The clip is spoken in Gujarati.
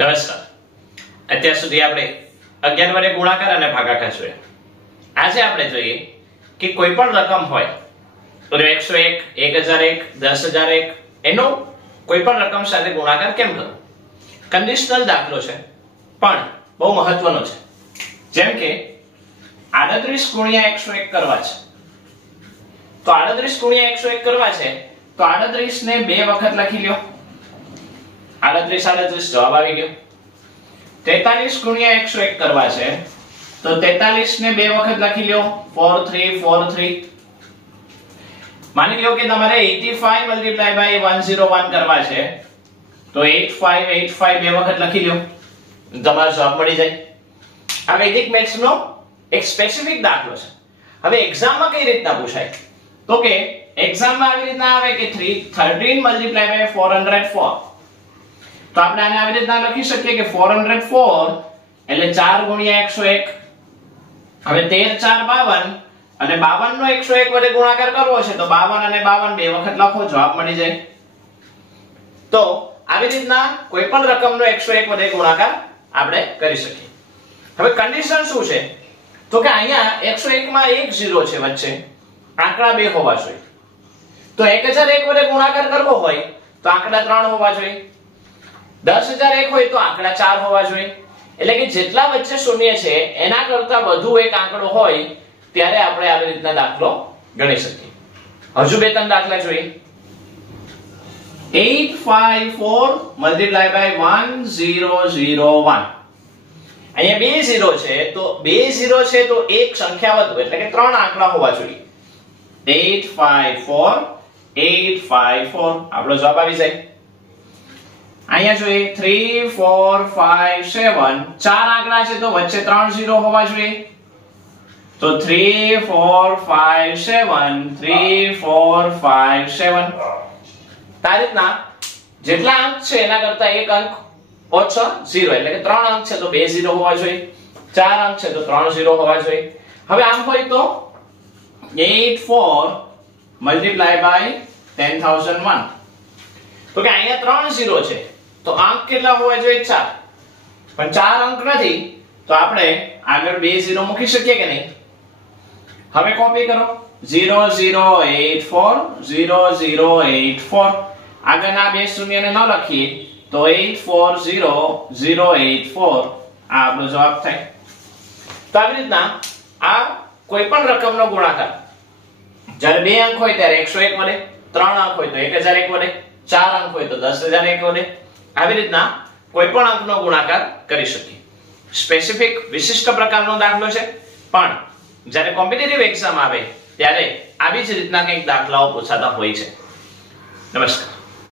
નમસ્કાર. અત્યાર સુધી આપણે 11 વડે ગુણાકાર અને ભાગાકાર જોયા. આજે આપણે જોઈએ કે કોઈ પણ રકમ હોય તો 101, 1001, 10001 એનો કોઈ પણ રકમ સાથે ગુણાકાર કેમ કરવો. કન્ડિશનલ દાખલો છે પણ બહુ મહત્વનો છે. જેમ કે 38 ગુણ્યા 101 કરવા છે તો 38 ગુણ્યા 101 કરવા છે તો 38 ને બે વખત લખી લ્યો. 38 જવાબ આવી ગયો. 43 ગુણ્યા 101 કરવા છે તો 43 ને બે વખત લખી લ્યો. 4 3 4 3. માની લો કે તમારે 85 મલ્ટીપ્લાય બાય 101 કરવા છે તો 85 બે વખત લખી લ્યો. તમારો જવાબ મળી જાય. આ વૈદિક મેથ્સ નો એક સ્પેસિફિક દાખલો છે. હવે એક્ઝામમાં કઈ રીતના પૂછાય તો કે એક્ઝામમાં આવી રીતના આવે કે 13 મલ્ટીપ્લાય બાય 404. તો આપણે આને આવી રીતના લખી શકીએ કે 404 એટલે 4 ગુણ્યા 101. હવે 13 4 52 અને 52 નો 101 વડે ગુણાકાર કરવો છે તો 52 અને 52 બે વખત લખો, જવાબ મળી જાય. તો આવી રીતના કોઈ પણ રકમનો 101 વડે ગુણાકાર આપણે કરી શકીએ. હવે કન્ડિશન શું છે તો કે અહીંયા 101 માં એક 0 છે વચ્ચે, આંકડા બે હોવા જોઈએ. તો 1001 વડે ગુણાકાર કરવો હોય તો આંકડા 3 હોવા જોઈએ. 10001 હોય તો આંકડા 4 હોવા જોઈએ. એટલે કે જેટલા વચ્ચે શૂન્ય છે એના કરતા વધુ એક આંકડો હોય ત્યારે આપણે આવી રીતના દાખલો ગણી શકીએ. હજુ બે ત્રણ દાખલા જોઈએ. 854 મલ્ટીપ્લાય બાય 1001. અહીંયા બે 0 છે તો બે 0 છે તો એક સંખ્યા વધુ એટલે કે ત્રણ આંકડા હોવા જોઈએ. 854 854 આપણો જવાબ આવી જાય. અહીંયા જોઈએ 3 4 5 7 ચાર આંકડા છે તો વચ્ચે 3 0 હોવા જોઈએ. તો 3 4 5 7 3 4 5 7. આ રીતના જેટલા અંક છે એના કરતા એક અંક ઓછો 0 એટલે કે 3 અંક છે તો બે 0 હોવા જોઈએ. 4 અંક છે તો 3 0 હોવા જોઈએ. હવે આમ હોય તો 84 મલ્ટીપ્લાય બાય 10001. તો કે અહીંયા 3 0 છે તો અંક કેટલા હોવા જોઈએ? 4. પણ 4 અંક નથી તો આપણે આગળ બે 0 મૂકી શકીએ કે નહીં? હવે કોપી કરો. 0084 0084. આગળના બે શૂન્યને ન લખીએ તો 840084 આ આપણો જવાબ થાય. તો આવી રીતના આ કોઈ પણ રકમનો ગુણાકાર જ્યારે બે અંક હોય ત્યારે 101 વડે, 3 અંક હોય તો 1001 વડે, 4 અંક હોય તો 10001 વડે આવી રીતના કોઈ પણ અંકનો ગુણાકાર કરી શકીએ. સ્પેસિફિક વિશિષ્ટ પ્રકારનો દાખલો છે પણ જ્યારે કોમ્પિટિટિવ એક્ઝામ આવે ત્યારે આવી જ રીતના કંઈક દાખલાઓ પૂછાતા હોય છે. નમસ્કાર.